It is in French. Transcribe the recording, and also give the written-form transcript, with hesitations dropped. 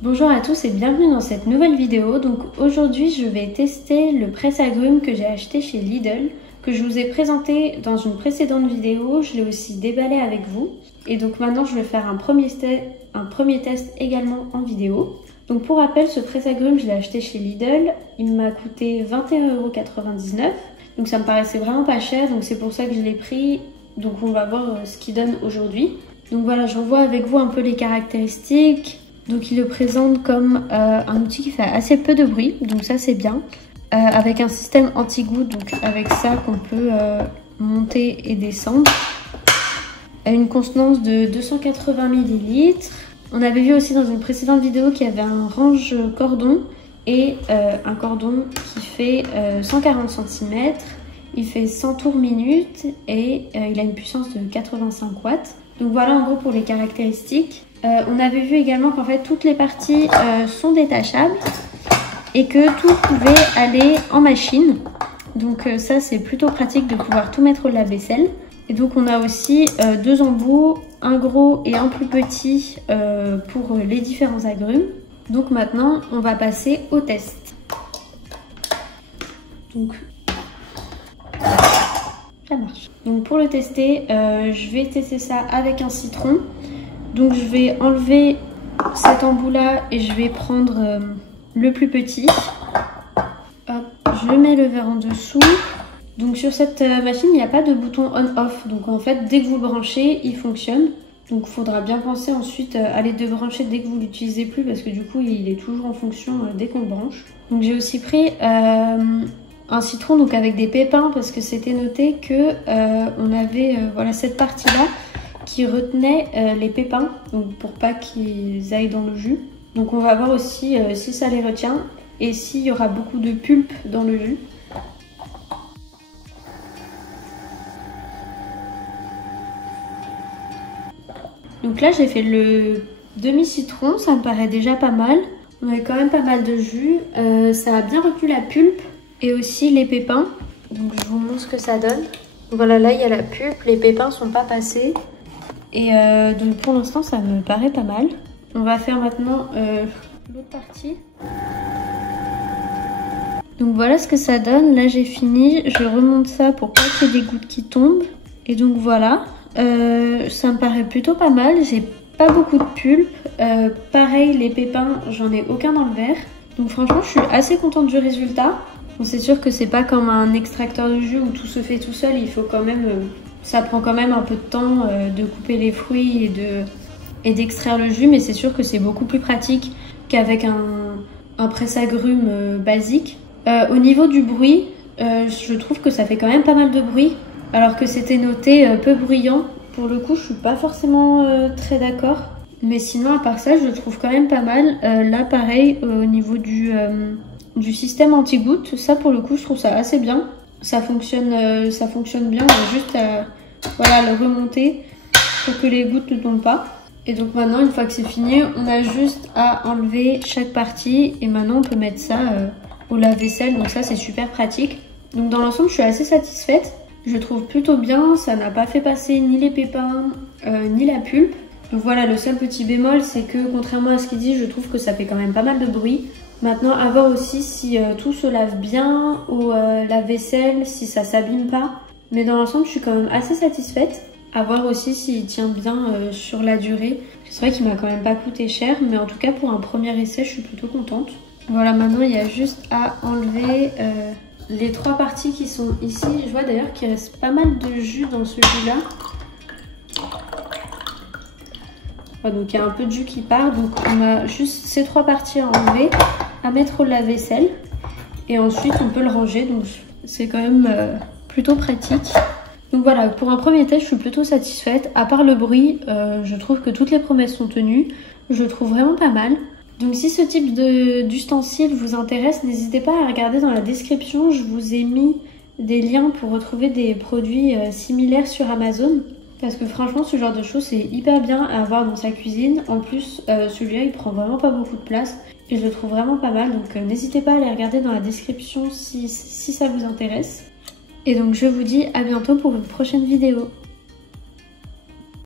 Bonjour à tous et bienvenue dans cette nouvelle vidéo. Donc aujourd'hui je vais tester le presse-agrumes que j'ai acheté chez Lidl, que je vous ai présenté dans une précédente vidéo. Je l'ai aussi déballé avec vous. Et donc maintenant je vais faire un premier test également en vidéo. Donc pour rappel, ce presse-agrumes je l'ai acheté chez Lidl. Il m'a coûté 21,99 €. Donc ça me paraissait vraiment pas cher, donc c'est pour ça que je l'ai pris. Donc on va voir ce qu'il donne aujourd'hui. Donc voilà, je revois avec vous un peu les caractéristiques. Donc il le présente comme un outil qui fait assez peu de bruit, donc ça c'est bien. Avec un système anti-goutte, donc avec ça qu'on peut monter et descendre. Une contenance de 280 ml. On avait vu aussi dans une précédente vidéo qu'il y avait un range cordon et un cordon qui fait 140 cm. Il fait 100 tours minute et il a une puissance de 85 watts. Donc voilà en gros pour les caractéristiques. On avait vu également qu'en fait toutes les parties sont détachables et que tout pouvait aller en machine. Donc ça c'est plutôt pratique de pouvoir tout mettre au lave-vaisselle. Et donc on a aussi deux embouts, un gros et un plus petit pour les différents agrumes. Donc maintenant on va passer au test. Donc ça marche. Donc pour le tester, je vais tester ça avec un citron. Donc je vais enlever cet embout là et je vais prendre le plus petit. Hop, je mets le verre en dessous. Donc sur cette machine, il n'y a pas de bouton on-off. Donc en fait, dès que vous le branchez, il fonctionne. Donc il faudra bien penser ensuite à les débrancher dès que vous ne l'utilisez plus parce que du coup, il est toujours en fonction dès qu'on le branche. Donc j'ai aussi pris un citron donc avec des pépins parce que c'était noté que on avait voilà cette partie-là qui retenait les pépins, donc pour pas qu'ils aillent dans le jus. Donc on va voir aussi si ça les retient et s'il y aura beaucoup de pulpe dans le jus. Donc là j'ai fait le demi-citron, ça me paraît déjà pas mal. On a quand même pas mal de jus, ça a bien retenu la pulpe et aussi les pépins. Donc je vous montre ce que ça donne. Voilà, là il y a la pulpe, les pépins sont pas passés. Et donc pour l'instant ça me paraît pas mal. On va faire maintenant l'autre partie. Donc voilà ce que ça donne. Là j'ai fini. Je remonte ça pour pas qu'il y ait des gouttes qui tombent. Et donc voilà. Ça me paraît plutôt pas mal. J'ai pas beaucoup de pulpe. Pareil, les pépins, j'en ai aucun dans le verre. Donc franchement je suis assez contente du résultat. Bon, c'est sûr que c'est pas comme un extracteur de jus où tout se fait tout seul. Il faut quand même... ça prend quand même un peu de temps de couper les fruits et d'extraire le jus, mais c'est sûr que c'est beaucoup plus pratique qu'avec un presse-agrumes basique. Au niveau du bruit, je trouve que ça fait quand même pas mal de bruit, alors que c'était noté peu bruyant. Pour le coup, je suis pas forcément très d'accord, mais sinon à part ça, je le trouve quand même pas mal. Là, pareil, au niveau du système anti-goutte, ça pour le coup, je trouve ça assez bien. Ça fonctionne bien, on a juste à voilà, le remonter pour que les gouttes ne tombent pas. Et donc maintenant, une fois que c'est fini, on a juste à enlever chaque partie et maintenant on peut mettre ça au lave-vaisselle. Donc ça, c'est super pratique. Donc dans l'ensemble, je suis assez satisfaite. Je trouve plutôt bien, ça n'a pas fait passer ni les pépins ni la pulpe. Donc voilà, le seul petit bémol, c'est que contrairement à ce qu'il dit, je trouve que ça fait quand même pas mal de bruit. Maintenant, à voir aussi si tout se lave bien au lave-vaisselle, si ça s'abîme pas. Mais dans l'ensemble, je suis quand même assez satisfaite. À voir aussi s'il tient bien sur la durée. C'est vrai qu'il m'a quand même pas coûté cher, mais en tout cas pour un premier essai, je suis plutôt contente. Voilà, maintenant il y a juste à enlever les trois parties qui sont ici. Je vois d'ailleurs qu'il reste pas mal de jus dans celui-là. Voilà, donc il y a un peu de jus qui part, donc on a juste ces trois parties à enlever, à mettre au lave-vaisselle. Et ensuite on peut le ranger, donc c'est quand même plutôt pratique. Donc voilà, pour un premier test, je suis plutôt satisfaite. À part le bruit, je trouve que toutes les promesses sont tenues. Je le trouve vraiment pas mal. Donc si ce type d'ustensile vous intéresse, n'hésitez pas à regarder dans la description. Je vous ai mis des liens pour retrouver des produits similaires sur Amazon. Parce que franchement, ce genre de choses, c'est hyper bien à avoir dans sa cuisine. En plus, celui-là, il prend vraiment pas beaucoup de place. Et je le trouve vraiment pas mal. Donc n'hésitez pas à aller regarder dans la description si ça vous intéresse. Et donc je vous dis à bientôt pour une prochaine vidéo.